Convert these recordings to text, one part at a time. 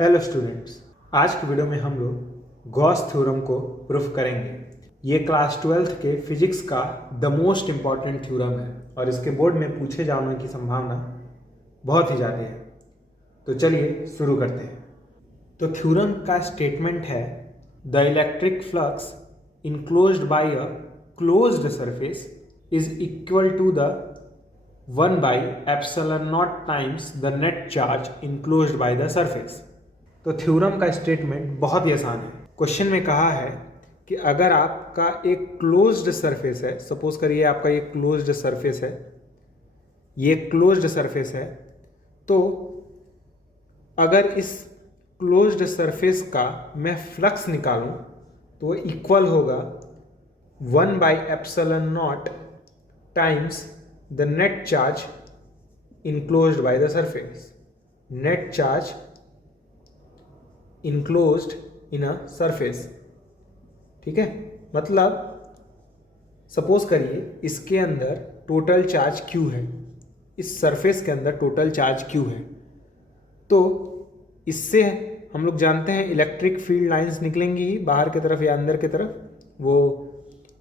Hello students, आज की video में हम लोग गॉस थ्योरम को प्रूफ करेंगे। ये क्लास 12th के फिजिक्स का द मोस्ट इम्पॉर्टेंट थ्योरम है और इसके बोर्ड में पूछे जाने की संभावना बहुत ही ज़्यादा है। तो चलिए शुरू करते हैं। तो थ्योरम का स्टेटमेंट है the electric flux enclosed by a closed surface is equal to the 1/ε0 times the net charge enclosed by the surface. तो थ्योरम का स्टेटमेंट बहुत ही आसान है। क्वेश्चन में कहा है कि अगर आपका एक क्लोज्ड सरफेस है, सपोज करिए आपका ये क्लोज्ड सरफेस है, ये क्लोज्ड सरफेस है, तो अगर इस क्लोज्ड सरफेस का मैं फ्लक्स निकालूं तो वो इक्वल होगा 1/ε0 times the net charge enclosed by the surface. Net charge enclosed in a surface, ठीक है। मतलब सपोज करिए इसके अंदर टोटल चार्ज Q है, इस सरफेस के अंदर टोटल चार्ज Q है, तो इससे हम लोग जानते हैं इलेक्ट्रिक फील्ड लाइंस निकलेंगी ही बाहर की तरफ या अंदर की तरफ, वो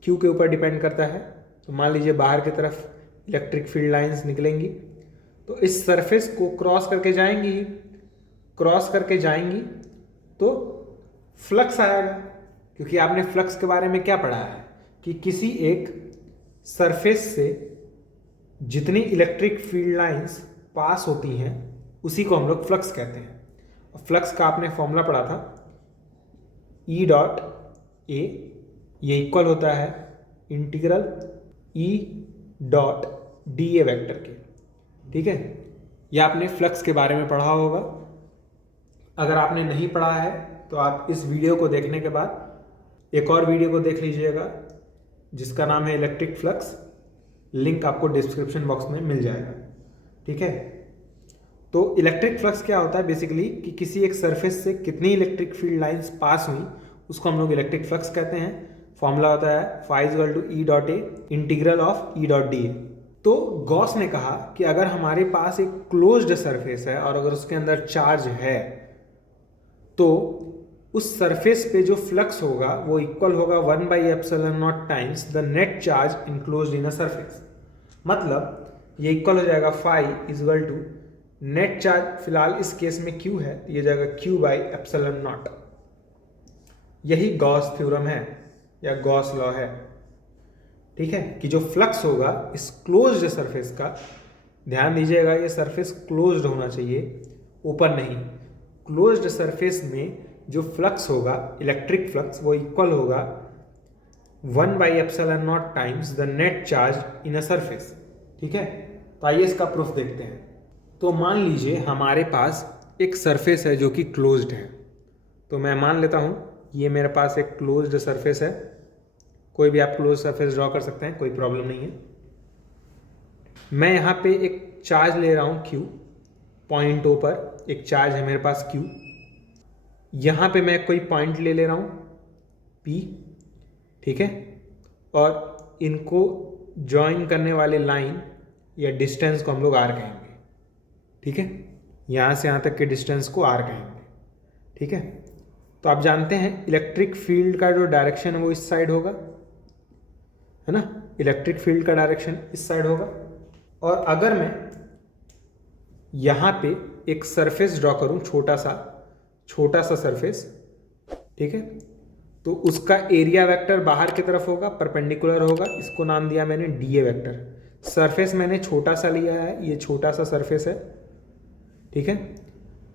Q के ऊपर डिपेंड करता है। तो मान लीजिए बाहर की तरफ इलेक्ट्रिक फील्ड लाइंस निकलेंगी तो इस सरफेस को क्रॉस करके जाएंगी तो फ्लक्स आएगा, क्योंकि आपने फ्लक्स के बारे में क्या पढ़ा है कि किसी एक सरफेस से जितनी इलेक्ट्रिक फील्ड लाइंस पास होती हैं उसी को हम लोग फ्लक्स कहते हैं। और फ्लक्स का आपने फॉर्मूला पढ़ा था E डॉट ए, ये इक्वल होता है इंटीग्रल E डॉट डी ए वैक्टर के, ठीक है। यह आपने फ्लक्स के बारे में पढ़ा होगा। अगर आपने नहीं पढ़ा है तो आप इस वीडियो को देखने के बाद एक और वीडियो को देख लीजिएगा जिसका नाम है इलेक्ट्रिक फ्लक्स, लिंक आपको डिस्क्रिप्शन बॉक्स में मिल जाएगा, ठीक है। तो इलेक्ट्रिक फ्लक्स क्या होता है बेसिकली कि किसी एक सरफेस से कितनी इलेक्ट्रिक फील्ड लाइंस पास हुई उसको हम लोग इलेक्ट्रिक फ्लक्स कहते हैं। फॉर्मूला होता है φ = E dot A integral of E dot D ए। तो गॉस ने कहा कि अगर हमारे पास एक क्लोज्ड सरफेस है और अगर उसके अंदर चार्ज है तो उस सरफेस पे जो फ्लक्स होगा वो इक्वल होगा 1/ε0 times the net charge enclosed in a surface. मतलब ये इक्वल हो जाएगा φ = नेट चार्ज, फिलहाल इस केस में Q है तो ये जाएगा Q/ε0। यही गॉस थ्योरम है या गॉस लॉ है, ठीक है, कि जो फ्लक्स होगा इस क्लोज्ड सरफेस का, ध्यान दीजिएगा ये सरफेस क्लोज्ड होना चाहिए, ओपन नहीं। क्लोज्ड सरफेस में जो फ्लक्स होगा इलेक्ट्रिक फ्लक्स वो इक्वल होगा 1/ε0 times the net charge in a surface, ठीक है। तो आइए इसका प्रूफ देखते हैं। तो मान लीजिए हमारे पास एक सरफेस है जो कि क्लोज्ड है, तो मैं मान लेता हूँ ये मेरे पास एक क्लोज्ड सरफेस है। कोई भी आप क्लोज सरफेस ड्रॉ कर सकते हैं, कोई प्रॉब्लम नहीं है। मैं यहाँ पे एक चार्ज ले रहा हूँ Q, पॉइंट O पर एक चार्ज है मेरे पास Q। यहाँ पे मैं कोई पॉइंट ले रहा हूँ P, ठीक है, और इनको ज्वाइन करने वाले लाइन या डिस्टेंस को हम लोग R कहेंगे, ठीक है। यहाँ से यहाँ तक के डिस्टेंस को R कहेंगे, ठीक है। तो आप जानते हैं इलेक्ट्रिक फील्ड का जो डायरेक्शन है वो इस साइड होगा, है ना। इलेक्ट्रिक फील्ड का डायरेक्शन इस साइड होगा। और अगर मैं यहाँ पे एक सरफेस ड्रॉ करूँ, छोटा सा सरफेस, ठीक है, तो उसका एरिया वेक्टर बाहर की तरफ होगा, परपेंडिकुलर होगा, इसको नाम दिया मैंने DA वेक्टर। सरफेस मैंने छोटा सा लिया है, ये छोटा सा सरफेस है, ठीक है,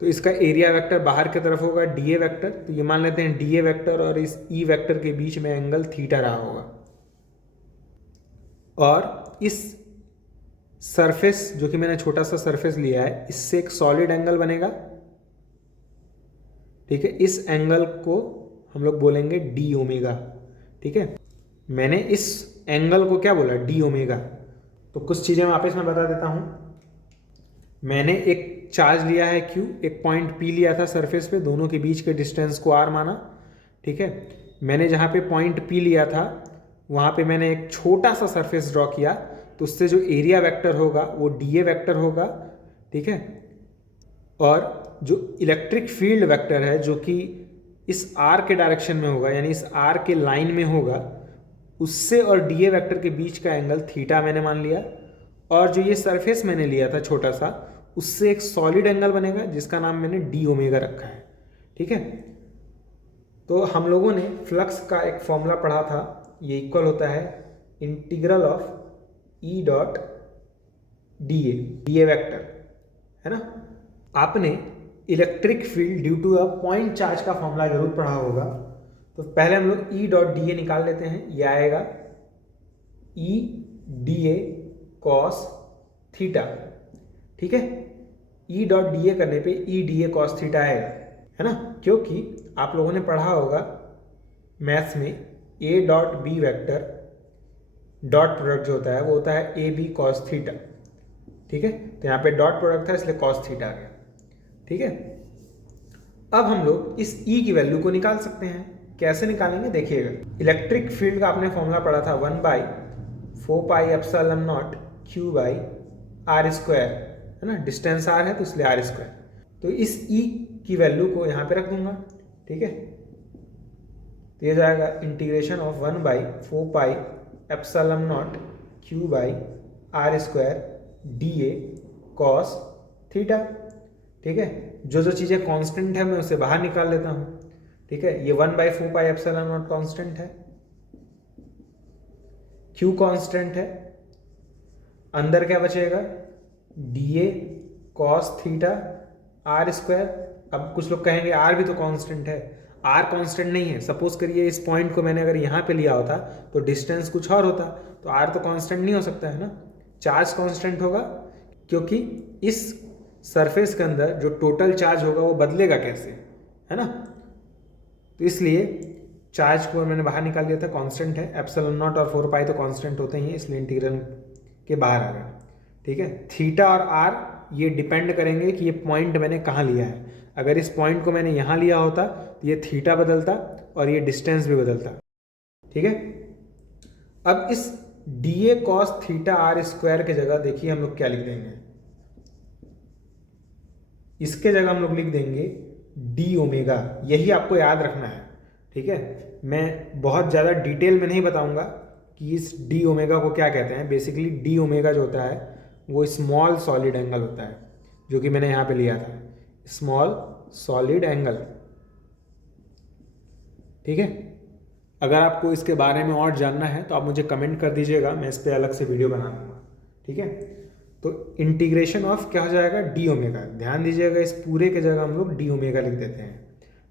तो इसका एरिया वेक्टर बाहर की तरफ होगा DA वेक्टर। तो ये मान लेते हैं DA वेक्टर और इस E वेक्टर के बीच में एंगल थीटा रहा होगा, और इस सरफेस जो कि मैंने छोटा सा सरफेस लिया है इससे एक सॉलिड एंगल बनेगा, ठीक है। इस एंगल को हम लोग बोलेंगे d ओमेगा, ठीक है। मैंने इस एंगल को क्या बोला, d ओमेगा। तो कुछ चीज़ें मैं वापस में बता देता हूँ। मैंने एक चार्ज लिया है Q, एक पॉइंट P लिया था सरफेस पे, दोनों के बीच के डिस्टेंस को R माना, ठीक है। मैंने जहाँ पे पॉइंट P लिया था वहाँ पे मैंने एक छोटा सा सरफेस ड्रॉ किया, तो उससे जो एरिया वेक्टर होगा वो DA वेक्टर होगा, ठीक है। और जो इलेक्ट्रिक फील्ड वेक्टर है जो कि इस आर के डायरेक्शन में होगा, यानी इस आर के लाइन में होगा, उससे और डी ए वेक्टर के बीच का एंगल थीटा मैंने मान लिया। और जो ये सरफेस मैंने लिया था छोटा सा, उससे एक सॉलिड एंगल बनेगा जिसका नाम मैंने डी ओमेगा रखा है। ठीक है, तो हम लोगों ने फ्लक्स का एक फॉर्मूला पढ़ा था, ये इक्वल होता है integral of E dot D A vector, है ना। आपने electric field due to a point charge का फॉर्मूला जरूर पढ़ा होगा। तो पहले हम लोग ई डॉट डी ए निकाल लेते हैं। यह आएगा E D A cos theta. ठीक है, ई डॉट डी ए करने पे E D A cos theta आएगा, है ना, क्योंकि आप लोगों ने पढ़ा होगा मैथ्स में A dot B vector dot product जो होता है वो होता है ए बी कॉस थीटा। ठीक है, तो यहाँ पे डॉट प्रोडक्ट था इसलिए कॉस थीटा आ गया। ठीक है, अब हम लोग इस ई की वैल्यू को निकाल सकते हैं। कैसे निकालेंगे देखिएगा। इलेक्ट्रिक फील्ड का आपने फॉर्मूला पढ़ा था 1/4πε0 Q बाई आर स्क्वायर, है ना, डिस्टेंस आर है तो इसलिए आर स्क्वायर। तो इस ई की वैल्यू को यहाँ पे रख दूंगा। ठीक है, तो ये जाएगा integration of 1/4πε0 Q by are square d A cos theta. ठीक है, जो जो चीज़ें कांस्टेंट है मैं उसे बाहर निकाल लेता हूँ। ठीक है, ये 1/4πε0 कांस्टेंट है, Q कांस्टेंट है, अंदर क्या बचेगा D A cos theta R square. अब कुछ लोग कहेंगे आर भी तो कांस्टेंट है। आर कांस्टेंट नहीं है। सपोज करिए इस पॉइंट को मैंने अगर यहाँ पे लिया होता तो डिस्टेंस कुछ और होता, तो आर तो कांस्टेंट नहीं हो सकता है ना। चार्ज कांस्टेंट होगा, क्योंकि इस सरफेस के अंदर जो टोटल चार्ज होगा वो बदलेगा कैसे, है ना। तो इसलिए चार्ज को मैंने बाहर निकाल दिया था, कांस्टेंट है। एप्सिलॉन नॉट और 4 पाई तो कांस्टेंट होते ही हैं, इसलिए इंटीग्रल के बाहर आ गए। ठीक है, थीटा और आर ये डिपेंड करेंगे कि ये पॉइंट मैंने कहाँ लिया है। अगर इस पॉइंट को मैंने यहाँ लिया होता तो ये थीटा बदलता और ये डिस्टेंस भी बदलता। ठीक है, अब इस D A cos theta R square के जगह देखिए हम लोग क्या लिख देंगे। इसके जगह हम लोग लिख देंगे डी ओमेगा। यही आपको याद रखना है। ठीक है, मैं बहुत ज़्यादा डिटेल में नहीं बताऊंगा कि इस डी ओमेगा को क्या कहते हैं। बेसिकली डी ओमेगा जो होता है वो स्मॉल सॉलिड एंगल होता है, जो कि मैंने यहाँ पे लिया था, स्मॉल सॉलिड एंगल। ठीक है, अगर आपको इसके बारे में और जानना है तो आप मुझे कमेंट कर दीजिएगा, मैं इस पर अलग से वीडियो बना दूंगा। ठीक है, तो इंटीग्रेशन ऑफ क्या हो जाएगा डी ओमेगा। ध्यान दीजिएगा, इस पूरे के जगह हम लोग डी ओमेगा लिख देते हैं।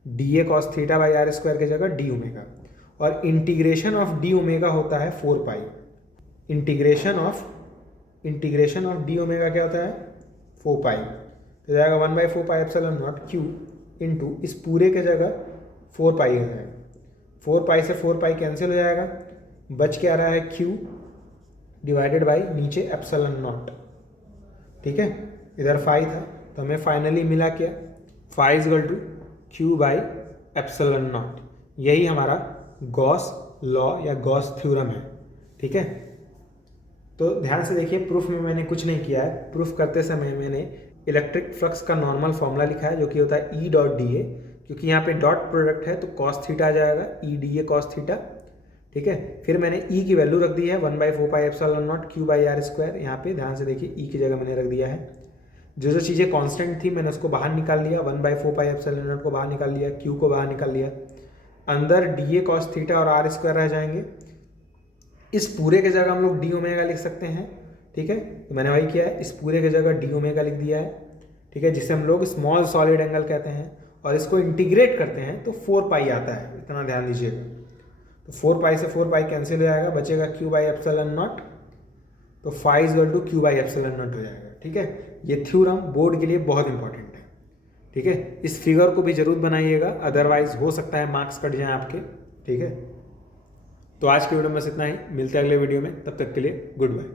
D A cos theta by are square की जगह डी ओमेगा, और इंटीग्रेशन ऑफ डी ओमेगा होता है 4 pi. Integration of D omega क्या होता है 4 पाई, तो जाएगा 1/4πε0 Q इंटू इस पूरे के जगह 4 पाई हो जाएगा। 4 पाई से 4 पाई कैंसिल हो जाएगा, बच के आ रहा है Q डिवाइडेड बाई नीचे एप्सिलॉन नॉट। ठीक है, इधर फाई था तो हमें फाइनली मिला क्या, phi is equal to Q by epsilon naught. यही हमारा गॉस लॉ या गॉस थ्योरम है। ठीक है, तो ध्यान से देखिए, प्रूफ में मैंने कुछ नहीं किया है। प्रूफ करते समय मैंने इलेक्ट्रिक फ्लक्स का नॉर्मल फॉर्मूला लिखा है, जो कि होता है ई डॉट डी ए, क्योंकि यहाँ पे डॉट प्रोडक्ट है तो कॉस थीटा आ जाएगा, E D A cos theta. ठीक है, फिर मैंने ई की वैल्यू रख दी है 1/4πε0 Q बाई आर स्क्वायर। यहाँ पे ध्यान से देखिए, ई की जगह मैंने रख दिया है। जो जो चीज़ें कांस्टेंट थी मैंने उसको बाहर निकाल लिया, 1/4πε0 को बाहर निकाल लिया, Q को बाहर निकाल लिया। अंदर डी ए कॉस थीटा और आर स्क्वायर रह जाएंगे। इस पूरे के जगह हम लोग डी ओमेगा लिख सकते हैं। ठीक है, तो मैंने वही किया है, इस पूरे के जगह डी ओमेगा लिख दिया है। ठीक है, जिसे हम लोग स्मॉल सॉलिड एंगल कहते हैं, और इसको इंटीग्रेट करते हैं तो 4 पाई आता है, इतना ध्यान दीजिएगा। तो 4 पाई से 4 पाई कैंसिल हो जाएगा, बचेगा Q बाई एप्सिलॉन नॉट, तो phi is equal to Q by epsilon naught हो जाएगा। ठीक है, ये थ्योरम बोर्ड के लिए बहुत इंपॉर्टेंट है। ठीक है, इस फिगर को भी जरूर बनाइएगा, अदरवाइज हो सकता है मार्क्स कट जाएं आपके। ठीक है, तो आज की वीडियो में बस इतना ही, मिलते हैं अगले वीडियो में, तब तक के लिए गुड बाय।